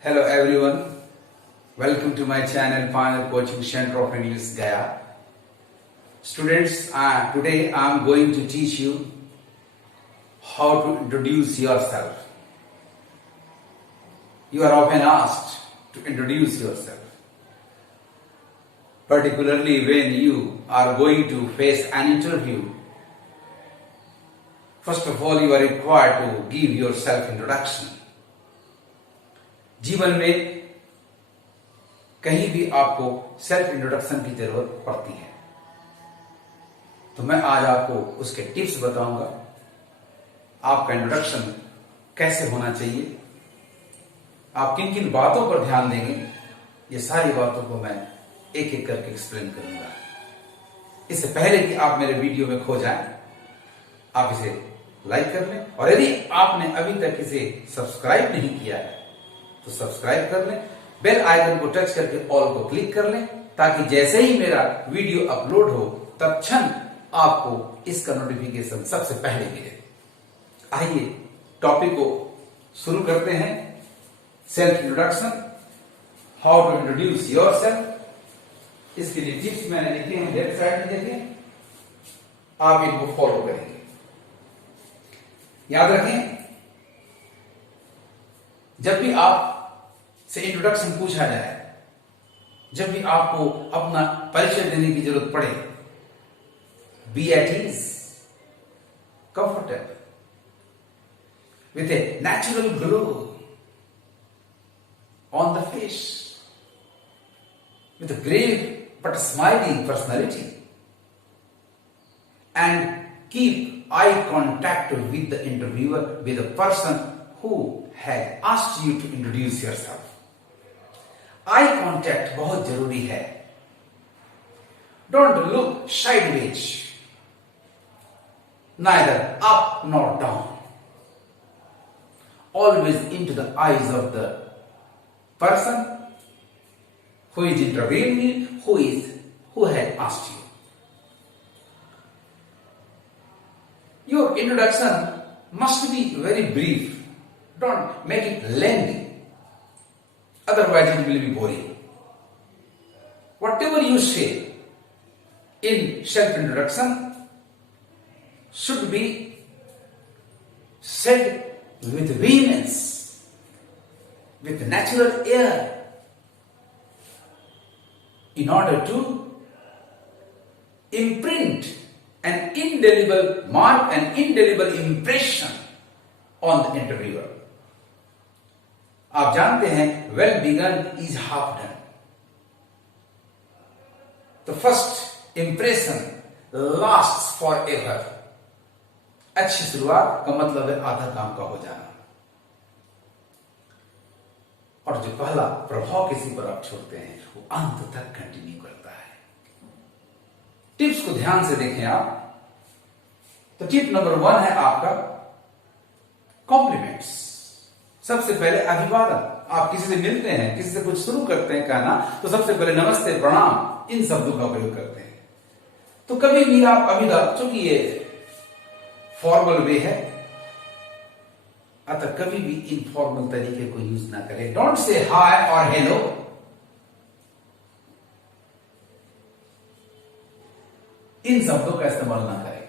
Hello everyone, welcome to my channel Pioneer Coaching Center of English Gaya. Students, today I am going to teach you how to introduce yourself. You are often asked to introduce yourself, particularly when you are going to face an interview. First of all, you are required to give your self-introduction. जीवन में कहीं भी आपको self introduction की जरूरत पड़ती है, तो मैं आज आपको उसके टिप्स बताऊंगा। आपका इंट्रोडक्शन कैसे होना चाहिए, आप किन किन बातों पर ध्यान देंगे, ये सारी बातों को मैं एक एक करके एक्सप्लेन करूंगा। इससे पहले कि आप मेरे वीडियो में खो जाएं, आप इसे लाइक कर लें, और यदि आपने अभी तक इसे सब्सक्राइब नहीं किया है तो सब्सक्राइब कर लें, बेल आइकन को टच करके ऑल को क्लिक कर लें, ताकि जैसे ही मेरा वीडियो अपलोड हो तत्क्षण आपको इसका नोटिफिकेशन सबसे पहले मिले। आइए टॉपिक को शुरू करते हैं। Self introduction, how to introduce yourself. इसके लिए टिप्स मैंने लिखे हैं, लेफ्ट साइड में देखें, आप इनको फॉलो करेंगे। याद रखें, जब भी आप से इंट्रोडक्शन पूछा जाए, जब भी आपको अपना परिचय देने की जरूरत पड़े, be at ease, comfortable, with a natural glow on the face, with a grave but smiling personality, and keep eye contact with the interviewer, with the person who has asked you to introduce yourself. Eye contact बहुत जरूरी है। Don't look sideways, neither up nor down. Always into the eyes of the person who is interviewing you, who had asked you. Your introduction must be very brief. Don't make it lengthy, otherwise it will be boring. Whatever you say in self-introduction should be said with vehemence, with natural air, in order to imprint an indelible mark, an indelible impression on the interviewer. आप जानते हैं, well begun is half done. The first impression lasts forever. अच्छी शुरुआत का मतलब है आधा काम का हो जाना, और जो पहला प्रभाव किसी पर आप छोड़ते हैं वो अंत तक कंटिन्यू करता है। टिप्स को ध्यान से देखें आप। तो टिप नंबर 1 है आपका कॉम्प्लीमेंट्स। सबसे पहले अभिवादन। आप किसी से मिलते हैं, किसी से कुछ शुरू करते हैं कहना, तो सबसे पहले नमस्ते, प्रणाम, इन शब्दों का प्रयोग करते हैं। तो कभी भी आप अभिवादन, चूंकि ये फॉर्मल वे है, अतः कभी भी इनफॉर्मल तरीके को यूज ना करें। डोंट से हाय और हेलो। इन शब्दों का इस्तेमाल ना करें।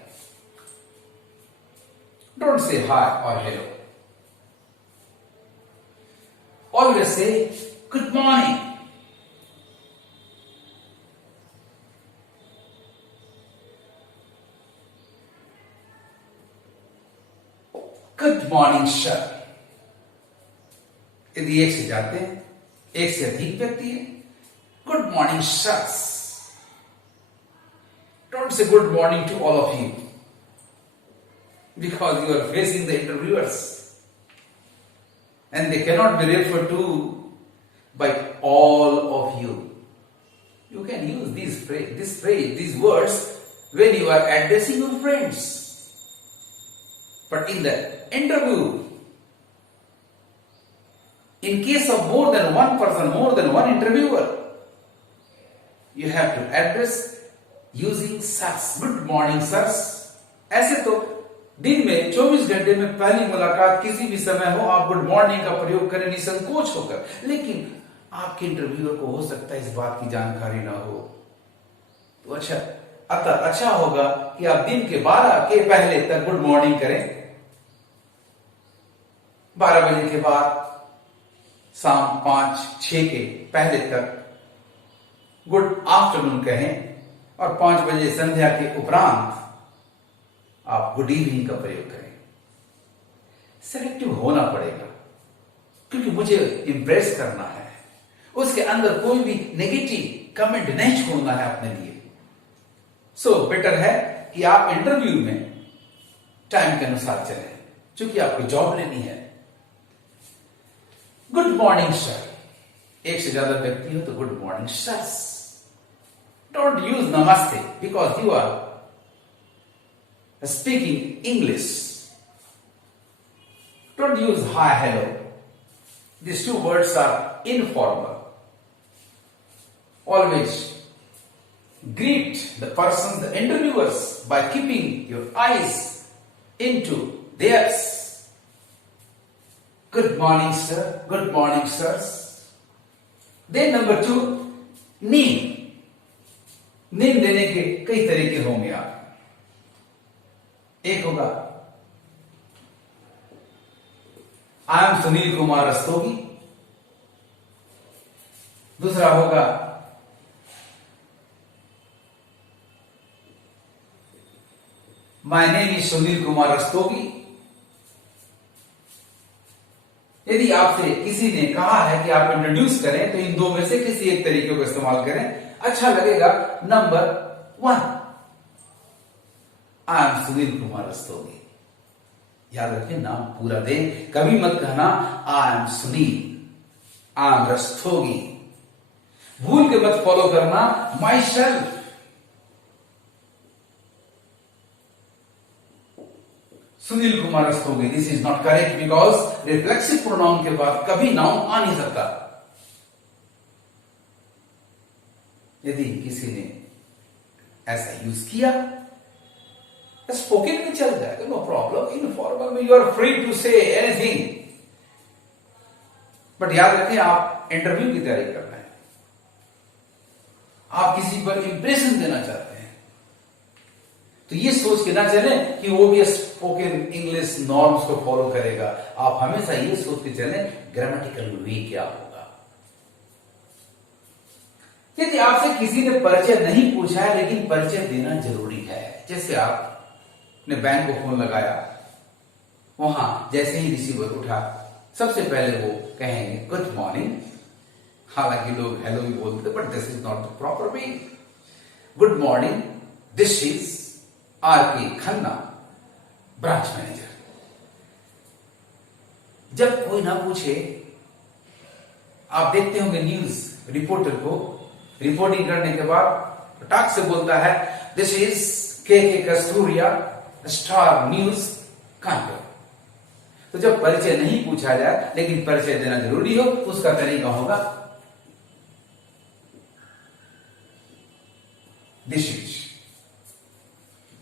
डोंट से हाय और hello. Always say good morning. Good morning, sir. यदि एक से जाते हैं, एक से अधिक व्यक्ति है, good morning, sirs. Don't say good morning to all of you, because you are facing the interviewers, and they cannot be referred to by all of you. You can use this phrase, these words when you are addressing your friends. But in the interview, in case of more than one person, more than one interviewer, you have to address using sirs. Good morning, sirs. ऐसे तो दिन में 24 घंटे में पहली मुलाकात किसी भी समय हो, आप गुड मॉर्निंग का प्रयोग करें निसंकोच होकर। लेकिन आपके इंटरव्यूअर को हो सकता है इस बात की जानकारी ना हो, तो अच्छा होगा कि आप दिन के 12 के पहले तक गुड मॉर्निंग करें। 12 बजे के बाद शाम 5-6 के पहले तक गुड आफ्टरनून कहें और 5 बजे संध्या के उपरांत आप गुड इवनिंग का प्रयोग करें। सेलेक्टिव होना पड़ेगा क्योंकि मुझे इंप्रेस करना है, उसके अंदर कोई भी नेगेटिव कमेंट नहीं छोड़ना है अपने लिए। सो बेटर है कि आप इंटरव्यू में टाइम के अनुसार चलें, क्योंकि आपको जॉब लेनी है। गुड मॉर्निंग सर, एक से ज्यादा व्यक्ति हो तो good morning sirs. Don't use नमस्ते because you are speaking English. Don't use hi, hello. These two words are informal. Always greet the person, the interviewers, by keeping your eyes into theirs. Good morning, sir. Good morning, sirs. Then number 2, नींद। नींद लेने के कई तरीके होंगे आप। एक होगा आई एम सुनील कुमार रस्तोगी, दूसरा होगा my name is Sunil Kumar Rastogi. यदि आपसे किसी ने कहा है कि आप इंट्रोड्यूस करें तो इन दो में से किसी एक तरीके को इस्तेमाल करें, अच्छा लगेगा। Number 1, I am Sunil Kumar Rastogi. याद रखें, नाम पूरा दें, कभी मत कहना आई am Sunil, I am Rastogi. भूल के मत फॉलो करना my self. Sunil Kumar Rastogi, this is not correct because reflexive pronoun के बाद कभी नाउन आ नहीं सकता। यदि किसी ने ऐसा यूज किया, स्पोकन में चल जाएगा, नो प्रॉब्लम। इनफॉर्मल में you are free to say anything, but याद रखें आप इंटरव्यू की तैयारी करना है, आप किसी पर इंप्रेशन देना चाहते हैं, तो ये सोच के ना चले कि वो भी स्पोकन इंग्लिश नॉर्म्स को फॉलो करेगा। आप हमेशा ये सोच के चले ग्रामेटिकल वे क्या होगा। यदि आपसे किसी ने परिचय नहीं पूछा है लेकिन परिचय देना जरूरी है, जैसे आप ने बैंक को फोन लगाया, वहां जैसे ही रिसीवर उठा सबसे पहले वो कहेंगे गुड मॉर्निंग। हालांकि लोग हेलो भी बोलते, but this is not the proper way. Good morning, this is RK. Khanna, branch manager. जब कोई ना पूछे, आप देखते होंगे न्यूज रिपोर्टर को रिपोर्टिंग करने के बाद फटाक से बोलता है दिस इज के कस्तूरिया, स्टार न्यूज कानपुर। तो जब परिचय नहीं पूछा जाए लेकिन परिचय देना जरूरी हो, तो उसका तरीका होगा दिस इज।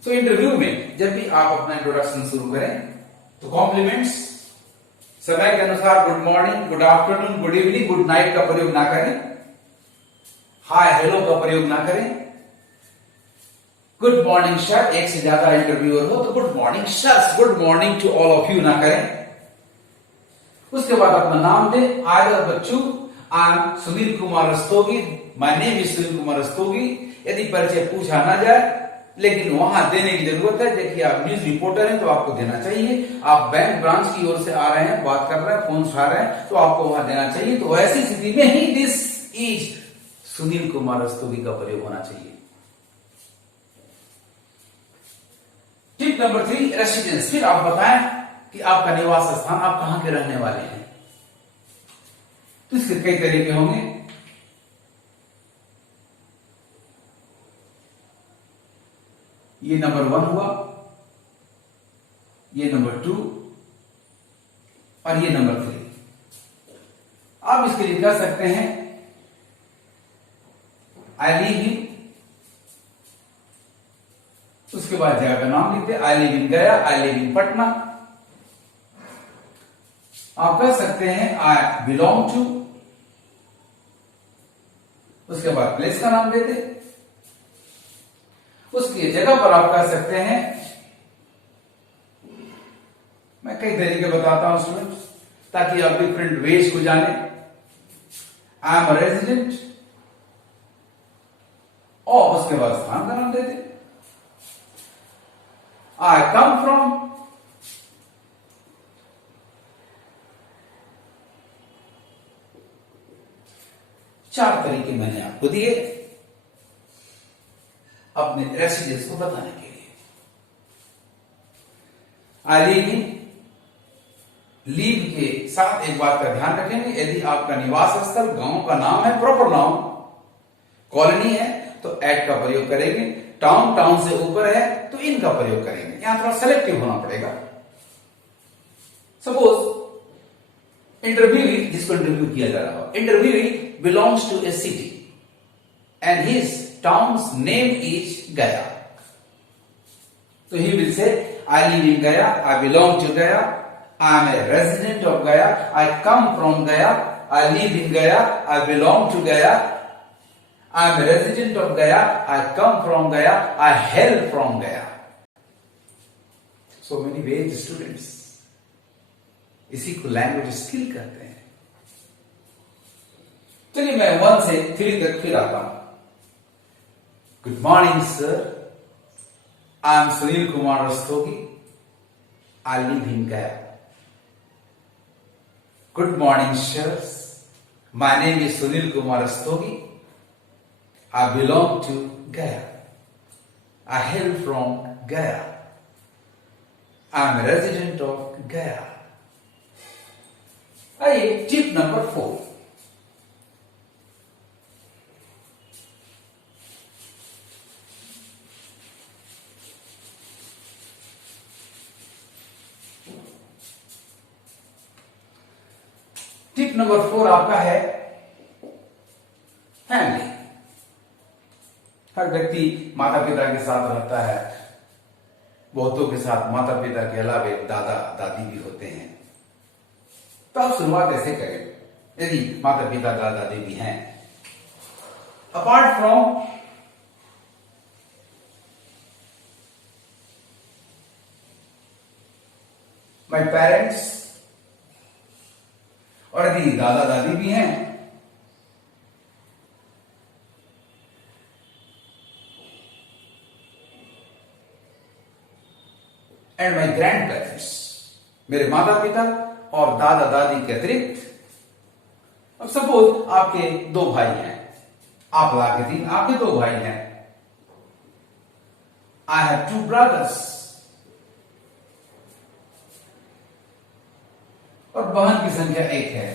तो इंटरव्यू में जब भी आप अपना इंट्रोडक्शन शुरू करें तो कॉम्प्लीमेंट्स, समय के अनुसार good morning, good afternoon, good evening, good night का प्रयोग ना करें, हाय हेलो का प्रयोग ना करें। गुड मॉर्निंग सर, एक से ज्यादा इंटरव्यूअर हो तो good morning sir, good morning to all of you ना करें। उसके बाद अपना नाम दें, आइदर बच्चू, I am Sunil Kumar Rastogi, my name is Sunil Kumar Rastogi. यदि परिचय पूछा ना जाए लेकिन वहां देने की जरूरत है, देखिए आप न्यूज रिपोर्टर हैं तो आपको देना चाहिए। आप बैंक ब्रांच की ओर से आ रहे हैं, बात कर रहे हैं, फोन उठा रहे हैं, तो आपको वहां देना चाहिए। तो ऐसी स्थिति में ही दिस इज सुनील कुमार रस्तोगी का प्रयोग होना चाहिए। Tip number 3, residence. फिर आप बताएं कि आपका निवास स्थान, आप कहां के रहने वाले हैं। तो इसके कई तरीके होंगे। ये नंबर 1 हुआ, ये नंबर 2 और ये नंबर 3। आप इसके लिए कह सकते हैं आई लिव इन, उसके उसके बाद जगह का नाम लिखते, आई live in Gaya, I live इन पटना। आप कह सकते हैं आई बिलोंग टू, उसके बाद प्लेस का नाम देते, उसकी जगह पर आप कह सकते हैं, मैं कई तरीके बताता हूं स्टूडेंट्स ताकि आप डिफरेंट वेज को जाने। आई एम रेजिडेंट, और उसके बाद स्थान का नाम देते, आई कम फ्रॉम, चार तरीके मैंने आपको दिए अपने रेसिडेंस को बताने के लिए। आई लिव इन, लीव के साथ एक बात का ध्यान रखेंगे, यदि आपका निवास स्थल गांव का नाम है, प्रॉपर नाउन, कॉलोनी है तो एट का प्रयोग करेंगे, टाउन, टाउन से ऊपर है तो इन का प्रयोग करेंगे। यहां थोड़ा सेलेक्टिव होना पड़ेगा। सपोज इंटरव्यू, जिसको इंटरव्यू किया जा रहा हो, interview belongs to a city and his towns name is Gaya, तो he will say I live in Gaya, I belong to Gaya, I am a resident of Gaya, I come from Gaya, I live in Gaya, I belong to Gaya, I am a resident of Gaya, I come from Gaya, I hail from Gaya. So many ways students, इसी को language skill कहते हैं। चलिए मैं 1 से 3 तक फिर आता हूं। Good morning sir, I am Sunil Kumar Rastogi, I live in गया। Good morning, sirs. My name is Sunil Kumar Rastogi. I belong to Gaya. I hail from Gaya. I am a resident of Gaya. आइए tip number 4। Tip number 4 आपका है family. हर व्यक्ति माता पिता के साथ रहता है, बहुतों के साथ माता पिता के अलावा दादा दादी भी होते हैं। तो आप शुरुआत ऐसे करें, यदि माता पिता दादा दादी भी हैं। अपार्ट फ्रॉम माय पेरेंट्स, और यदि दादा दादी भी हैं एंड माई ग्रैंड पेरेंट्स, मेरे माता पिता और दादा दादी के अतिरिक्त, अब सपोज आपके 2 भाई हैं, आप ला के 3, आपके 2 भाई हैं। आई हैव 2 ब्रदर्स, और बहन की संख्या 1 है,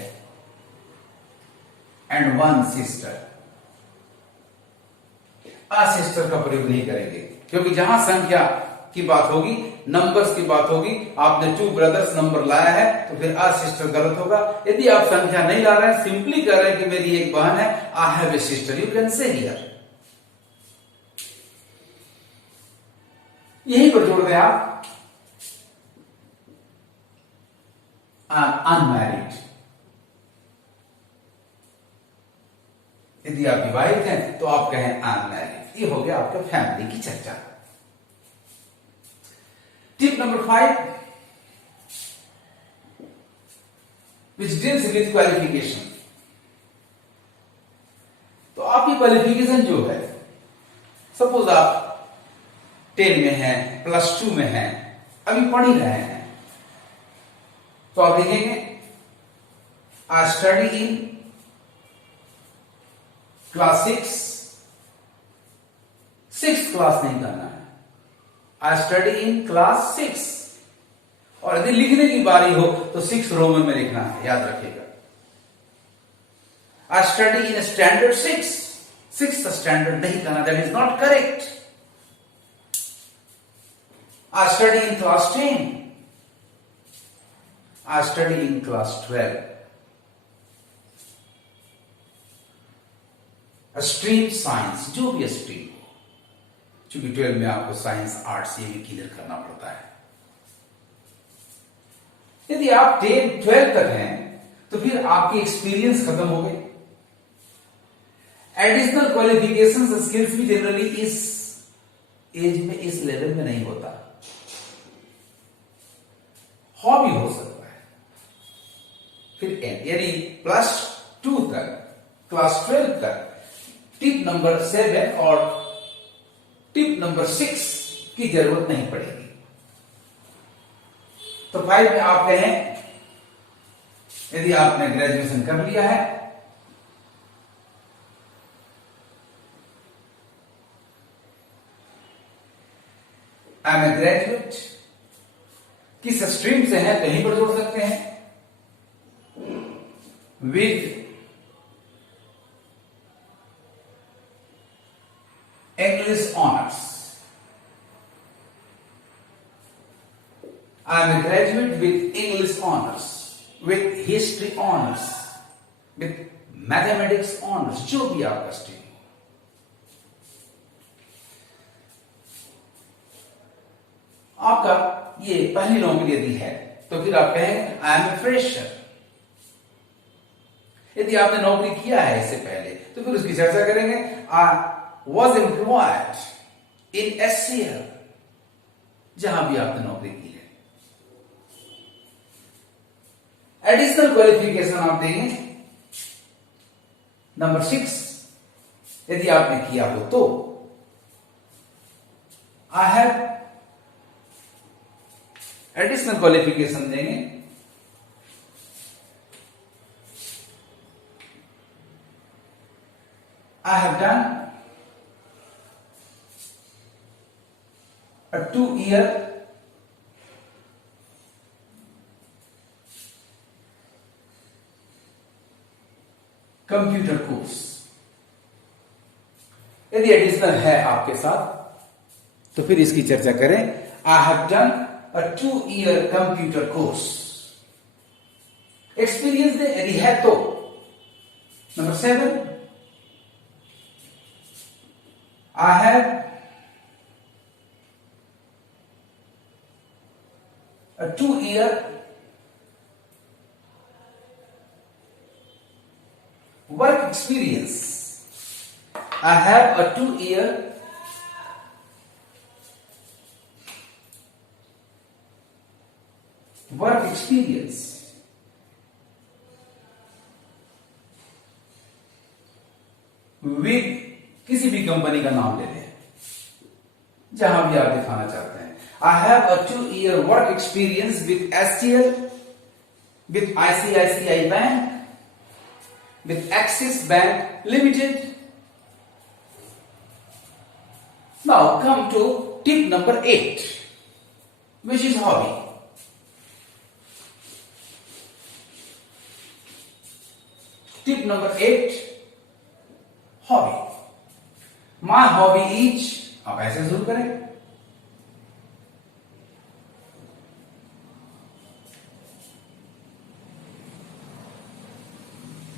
एंड 1 सिस्टर। आ सिस्टर का प्रयोग नहीं करेंगे क्योंकि जहां संख्या की बात होगी, नंबर्स की बात होगी, आपने 2 ब्रदर्स नंबर लाया है तो फिर आ सिस्टर गलत होगा। यदि आप संख्या नहीं ला रहे हैं, सिंपली कह रहे हैं कि मेरी एक बहन है, I have a sister, you can say here. यहीं पर जोड़ दें आप अनमैरिड। यदि आप विवाहित हैं तो आप कहें अनमैरिड। ये हो गया आपका फैमिली की चर्चा। Tip number 5, which deals with qualification. तो आपकी क्वालिफिकेशन जो है, सपोज आप 10 में हैं, +2 में हैं, अभी पढ़ ही रहे हैं, तो आप लिखेंगे I study in class 6 class नहीं करना है, आई स्टडी इन क्लास 6। और यदि लिखने की बारी हो तो 6 रोमन में लिखना है, याद रखिएगा। I study in standard 6th standard नहीं करना, that is not correct. I study in class 10, I study in class 12. A stream science, जो भी स्ट्रीम हो, क्योंकि 12 में आपको साइंस आर्ट्स ये भी क्लियर करना पड़ता है। यदि आप 10 12 तक हैं तो फिर आपकी एक्सपीरियंस खत्म हो गई। एडिशनल क्वालिफिकेशन स्किल्स भी जनरली इस एज में इस लेवल में नहीं होता। हॉबी हो सकता है। फिर यानी +2 तक, क्लास 12 तक टिप नंबर 7 और टिप नंबर 6 की जरूरत नहीं पड़ेगी। तो 5 में आप कहें, यदि आपने ग्रेजुएशन कर लिया है, आई एम ए ग्रेजुएट, किस स्ट्रीम से है कहीं पर जोड़ सकते हैं, with English honours. I am a graduate with English honors, with history honors, with mathematics honors, जो भी आपका स्ट्रीम हो। आपका ये पहली नौकरी यदि है तो फिर आप कहें आई एम ए फ्रेशर। यदि आपने नौकरी किया है इससे पहले तो फिर उसकी चर्चा करेंगे। I was employed in SCL, जहां भी आपने नौकरी की है। एडिशनल क्वालिफिकेशन आप देंगे नंबर 6, यदि आपने किया हो तो आई हैव एडिशनल क्वालिफिकेशन देंगे I have done a 2-year computer course. यदि एडिशनल है आपके साथ तो फिर इसकी चर्चा करें। I have done a 2-year computer course. Experience दे यदि है तो। Number 7, I have a 2-year work experience. I have a 2-year work experience with, किसी भी कंपनी का नाम ले लें जहां भी आप दिखाना चाहते हैं। I have a 2-year work experience with STL, with ICICI Bank, with Axis Bank Limited. Now come to tip number 8, which is hobby. Tip number 8, hobby. My hobby is, आप ऐसे शुरू करें,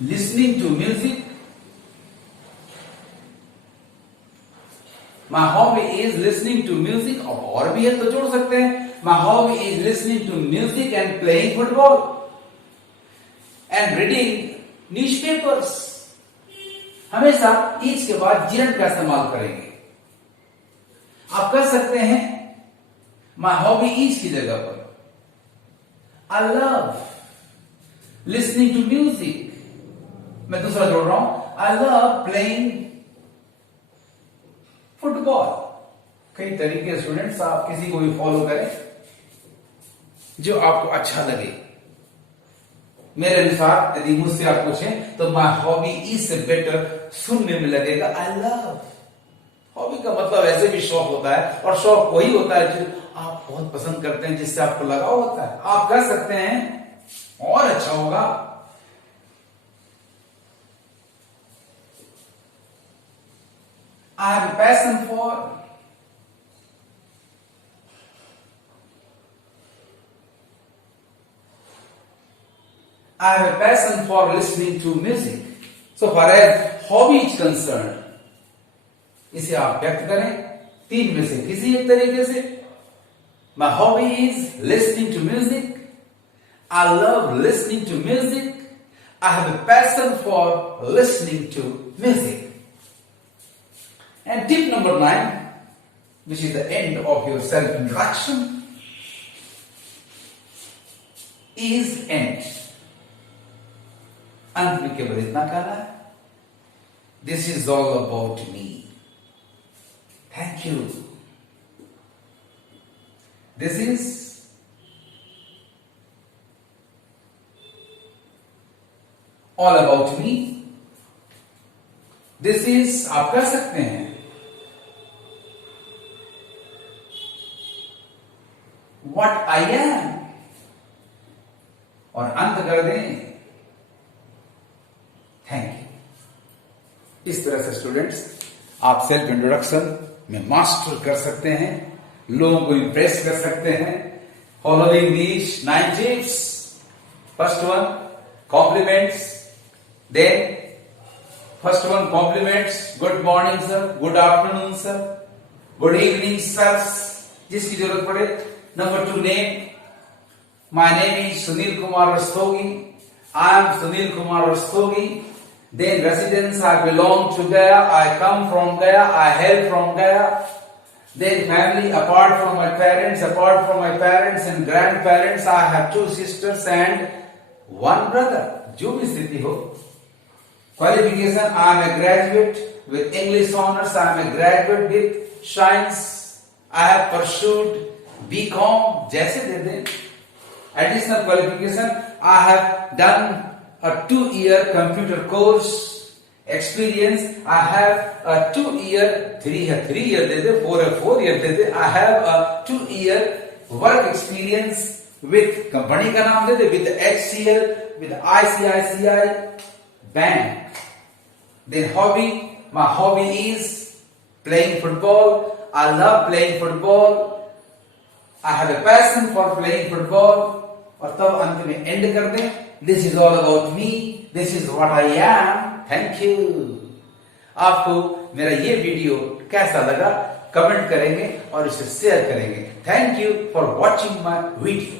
listening to music. My hobby is listening to music. और भी है तो जोड़ सकते हैं। My hobby is listening to music and playing football and reading newspapers. हमेशा each के बाद gerund का इस्तेमाल करेंगे। आप कह सकते हैं my hobby is की जगह पर I love listening to music। मैं दूसरा जोड़ रहा हूं, आई लव प्लेइंग फुटबॉल। कई तरीके स्टूडेंट्स आप किसी को भी फॉलो करें जो आपको अच्छा लगे। मेरे अनुसार यदि मुझसे आप पूछें तो माई हॉबी इज से बेटर सुनने में लगेगा आई लव। हॉबी का मतलब ऐसे भी शौक होता है, और शौक वही होता है जो आप बहुत पसंद करते हैं, जिससे आपको लगाव होता है। आप कह सकते हैं और अच्छा होगा, I have a passion for listening to music. So far as hobby is concerned, इसे आप व्यक्त करें तीन में से किसी एक तरीके से। My hobby is listening to music. I love listening to music. I have a passion for listening to music. And tip number 9, which is the end of your self-introduction, is end. अंत में केवल इतना कहना है, this is all about me. Thank you. This is all about me. This is, आप कह सकते हैं, what I am. और अंत कर दें, थैंक यू। इस तरह से स्टूडेंट्स आप सेल्फ इंट्रोडक्शन में मास्टर कर सकते हैं, लोगों को इंप्रेस कर सकते हैं। Following these 9 tips. First one, compliments. Then first one, compliments. Good morning sir, good afternoon sir, good evening sir, जिसकी जरूरत पड़े। Number 2, name. My name is Sunil Kumar Rastogi. I am Sunil Kumar Rastogi. Then residence, I belong to Gaya, I come from Gaya, I hail from Gaya. Then family, apart from my parents and grandparents, I have 2 sisters and 1 brother. जो भी स्थिति हो। Qualification, I am a graduate with English honors, I am a graduate with science, I have pursued BCom, जैसे दे दें। Additional qualification, I have done a 2-year computer course experience. I have a 2-year, 3 year they they, 4 year they they. I have a 2-year work experience with company का नाम दे दे, with HCL, with ICICI Bank. Then hobby, my hobby is playing football. I love playing football. I have a passion for playing football. और तब अंत में and कर दें, this is all about me, this is what I am, thank you. आपको मेरा ये video कैसा लगा कमेंट करेंगे और इसे शेयर करेंगे। Thank you for watching my video.